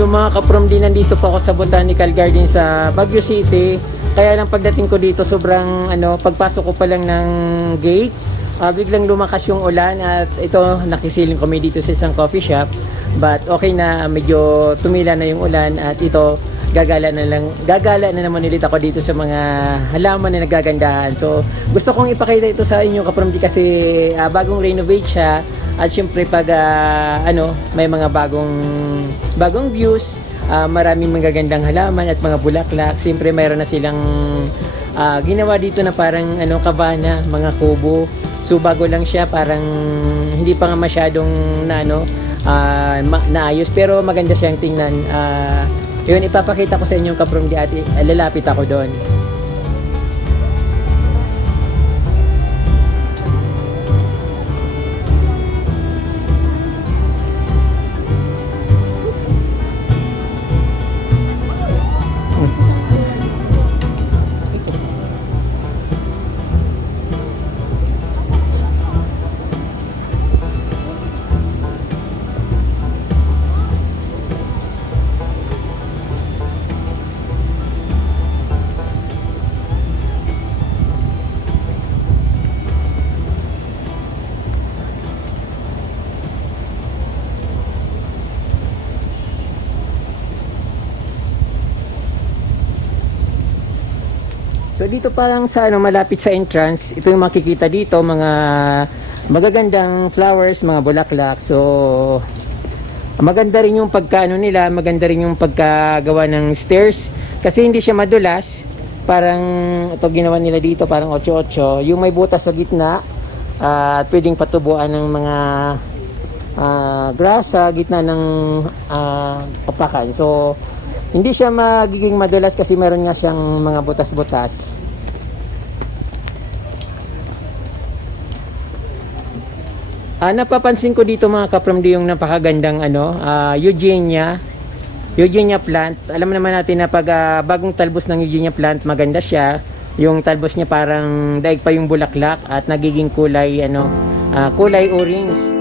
Hello mga ka-from, din nandito po ako sa Botanical Garden sa Baguio City. Kaya lang pagdating ko dito sobrang pagpasok ko pa lang ng gate, biglang lumakas yung ulan at ito nakisiling kami dito sa isang coffee shop. But okay na, medyo tumila na yung ulan at ito gagala na naman ulit ako dito sa mga halaman na nagagandahan. So gusto kong ipakita ito sa inyo ka-from kasi bagong renovate siya. At syempre pag may mga bagong views, maraming magagandang halaman at mga bulaklak. Siyempre mayroon na silang ginawa dito na parang kabana, mga kubo. So bago lang siya, parang hindi pa nga masyadong naayos, pero maganda siyang tingnan. Yun, ipapakita ko sa inyo ka-from di ate, lalapit ako doon. So dito parang sa malapit sa entrance, ito yung makikita dito, mga magagandang flowers, mga bulaklak. So maganda rin yung pagkaano nila, maganda rin yung pagkagawa ng stairs kasi hindi siya madulas. Parang ito ginawa nila dito, parang 8-8, yung may butas sa gitna at pwedeng patubuan ng mga grass sa gitna ng kapakan. So hindi siya magiging madulas kasi meron nga siyang mga butas-butas. Napapansin ko dito mga ka-from yung napakagandang Eugenia plant. Alam naman natin na pag bagong talbos ng Eugenia plant, maganda siya. Yung talbos niya parang daig pa yung bulaklak at nagiging kulay kulay orange.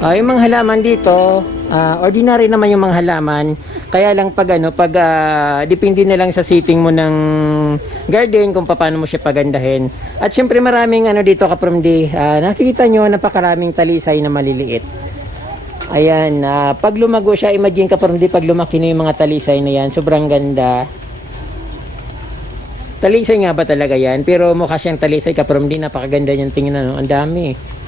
Yung mga halaman dito, ordinary naman yung mga halaman. Kaya lang pag depende na lang sa setting mo ng garden kung paano mo siya pagandahin. At syempre maraming dito ka-from nakikita nyo napakaraming talisay na maliliit. Ayan, pag lumago siya, imagine ka-from pag lumaki na yung mga talisay na yan, sobrang ganda. Talisay nga ba talaga yan? Pero mukha siyang talisay ka-from napakaganda niyang tingnan, no? Ang dami.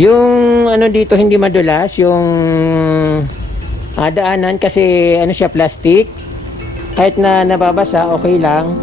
Yung dito hindi madulas yung daanan kasi siya plastic. Kahit na nababasa, okay lang.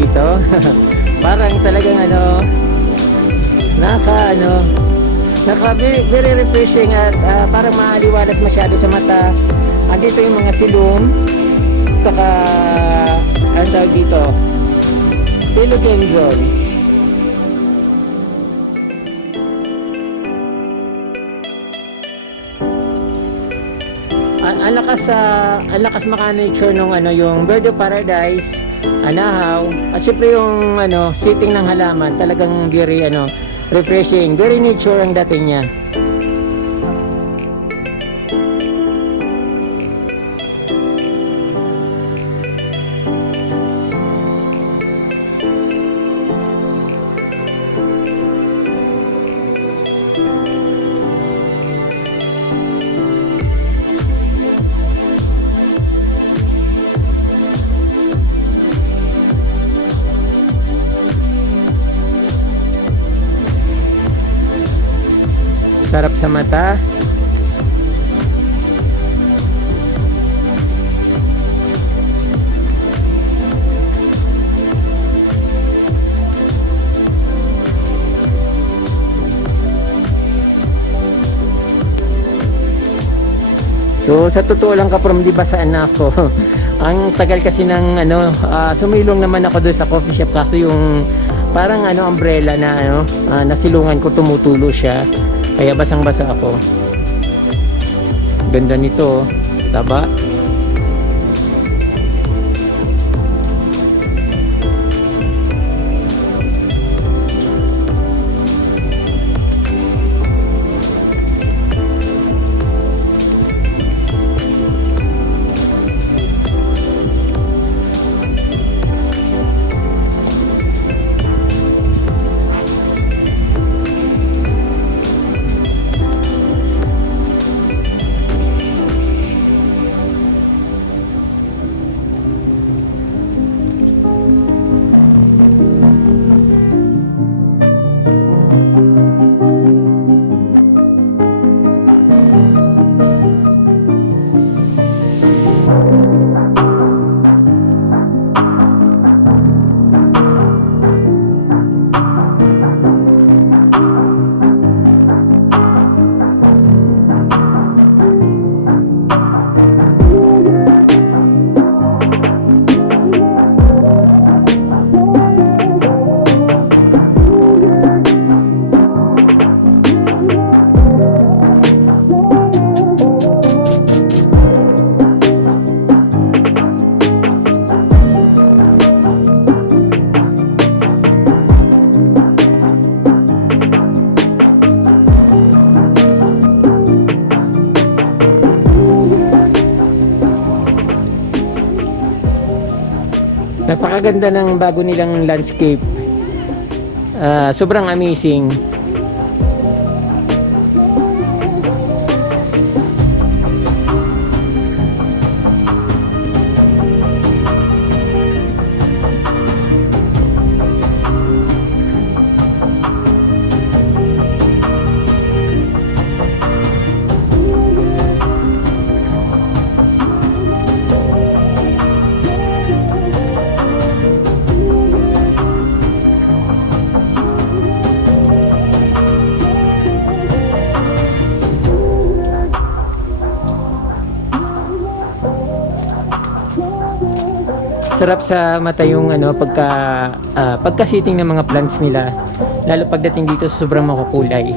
dito. Parang talagang very refreshing at parang maaliwalas masyado sa mata. Andito yung mga silong, saka ang tawag dito, philodendron. Ang lakas maka-nature nung yung Bird of Paradise, anahaw, at syempre yung sitting ng halaman, talagang very refreshing, very nature ang dating niya. Sarap sa mata. So sa totoo lang kaprom, di ba saan na ako? Ang tagal kasi ng sumilong naman ako doon sa coffee shop, kaso yung parang umbrella na nasilungan ko, tumutulo siya. Kaya basang-basa ako. Ganda nito, taba. Napakaganda ng bago nilang landscape. Sobrang amazing. Sarap sa mata yung pagka-sitting ng mga plants nila, lalo pagdating dito sa sobrang makukulay.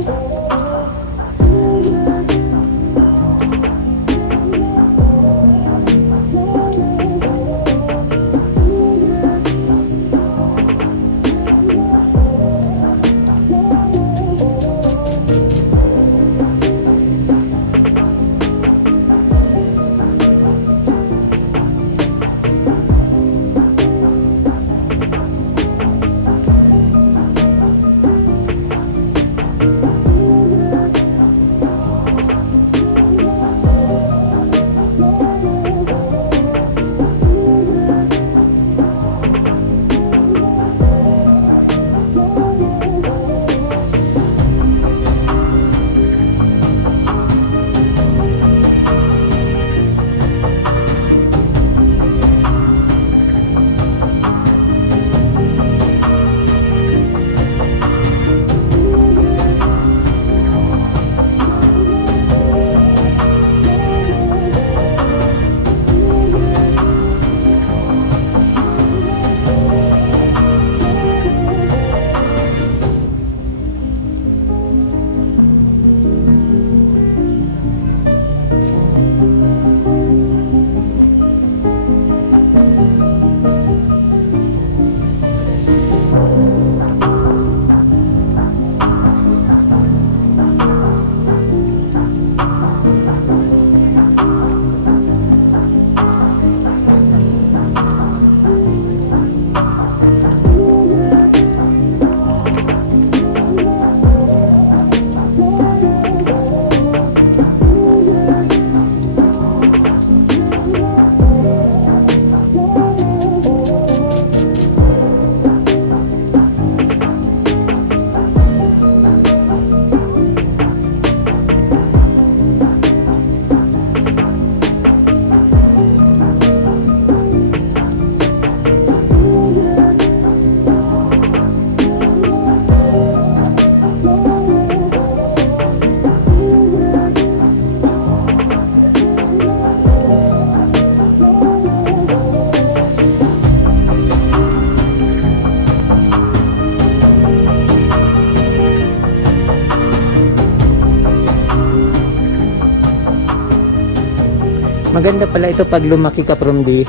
Maganda pala ito pag lumaki ka from di.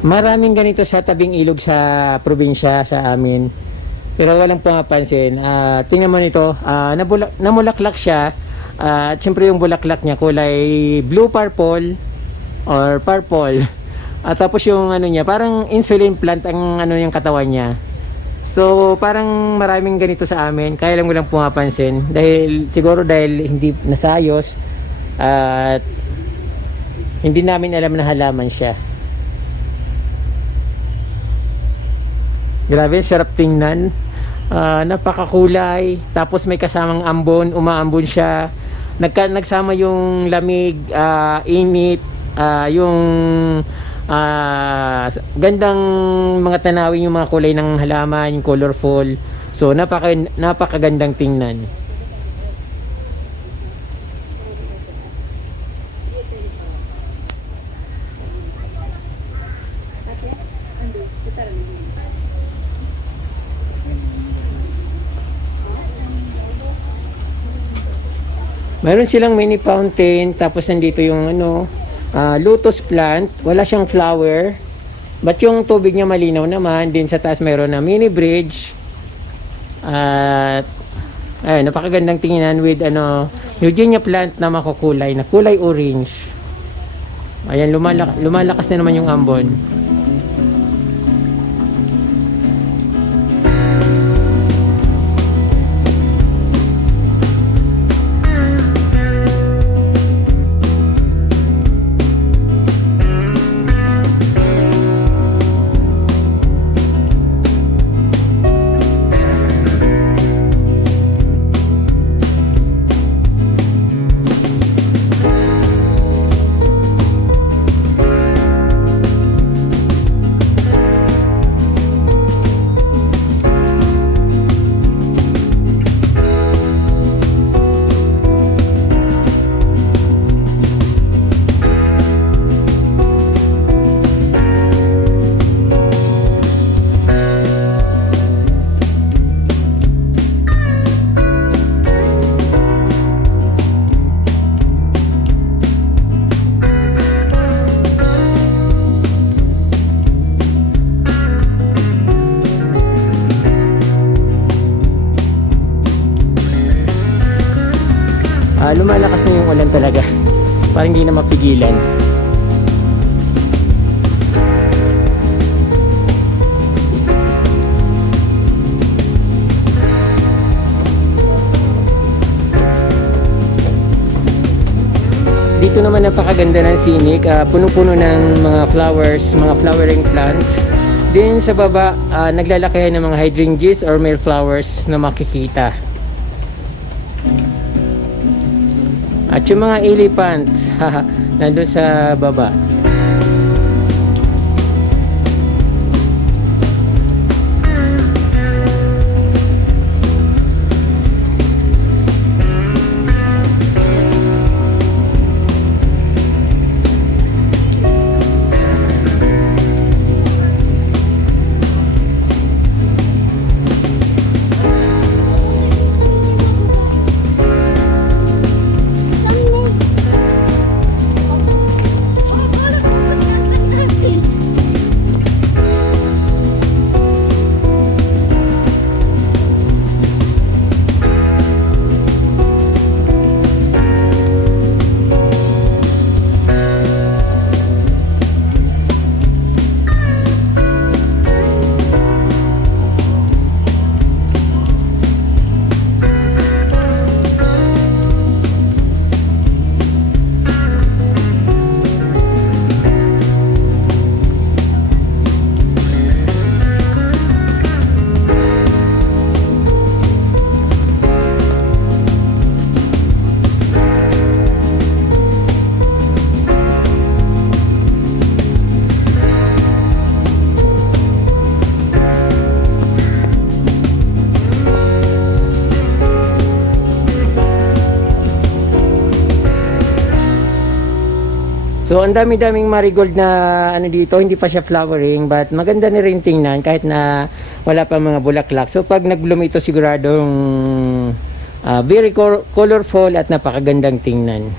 Maraming ganito sa tabing ilog sa probinsya sa amin. Pero walang pumapansin. Tingnan mo nito, namulaklak siya. At syempre yung bulaklak niya kulay blue purple or purple. At tapos yung ano niya, parang insulin plant ang ano yung katawan niya. So parang maraming ganito sa amin, kaya lang walang pumapansin dahil siguro dahil hindi nasayos at hindi namin alam na halaman siya. Grabe, sarap tingnan. Napakakulay, tapos may kasamang ambon, umaambon siya. Nagsama yung lamig, init, yung gandang mga tanawin, yung mga kulay ng halaman, yung colorful. So napakagandang tingnan. Mayroon silang mini fountain, tapos nandito yung ano, lotus plant, wala siyang flower. But yung tubig niya malinaw naman. Din sa taas mayroon na mini bridge. At ayun, napakagandang tingnan with ano, Eugenia plant na makukulay, na kulay orange. Ayan, lumalakas na naman yung ambon. Lumalakas na yung ulan talaga, parang hindi na mapigilan. Dito naman napakaganda ng scenic, puno-puno ng mga flowers, mga flowering plants. Din sa baba, naglalakihan ng mga hydrangeas or male flowers na makikita. At yung mga elephant, nandun sa baba. So ang dami-daming marigold na ano dito, hindi pa siya flowering but maganda na rin tingnan kahit na wala pa mga bulaklak. So pag nag-bloom ito siguradong very colorful at napakagandang tingnan.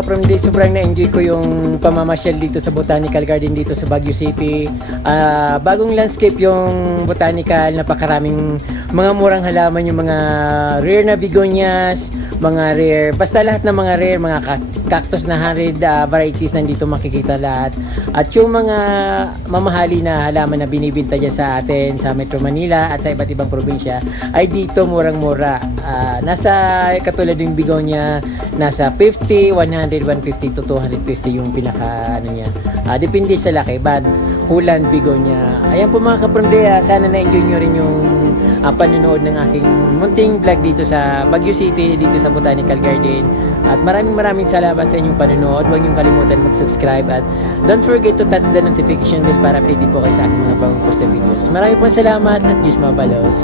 ka-Promde, sobrang na-enjoy ko yung pamamasyal dito sa Botanical Garden dito sa Baguio City. Bagong landscape yung botanical, napakaraming mga murang halaman, yung mga rare na begonias, mga rare, basta lahat ng mga rare, mga cactus na 100 varieties nandito makikita lahat. At yung mga mamahali na halaman na binibinta dyan sa atin sa Metro Manila at sa iba't ibang probinsya ay dito murang-mura. Nasa katulad yung begonia, nasa 50, 100, 150 to 250 yung pinaka ano niya. Depende sa laki, but Holland begonia. Ayan po mga ka-Promde, sana na-enjoy nyo rin yung panonood ng aking munting vlog dito sa Baguio City, dito sa Botanical Garden. At maraming salamat sa inyong panonood. Huwag niyong kalimutan mag-subscribe at don't forget to touch the notification bell para updated po kayo sa aking mga bagong post na videos. Maraming salamat at Diyos mabalos.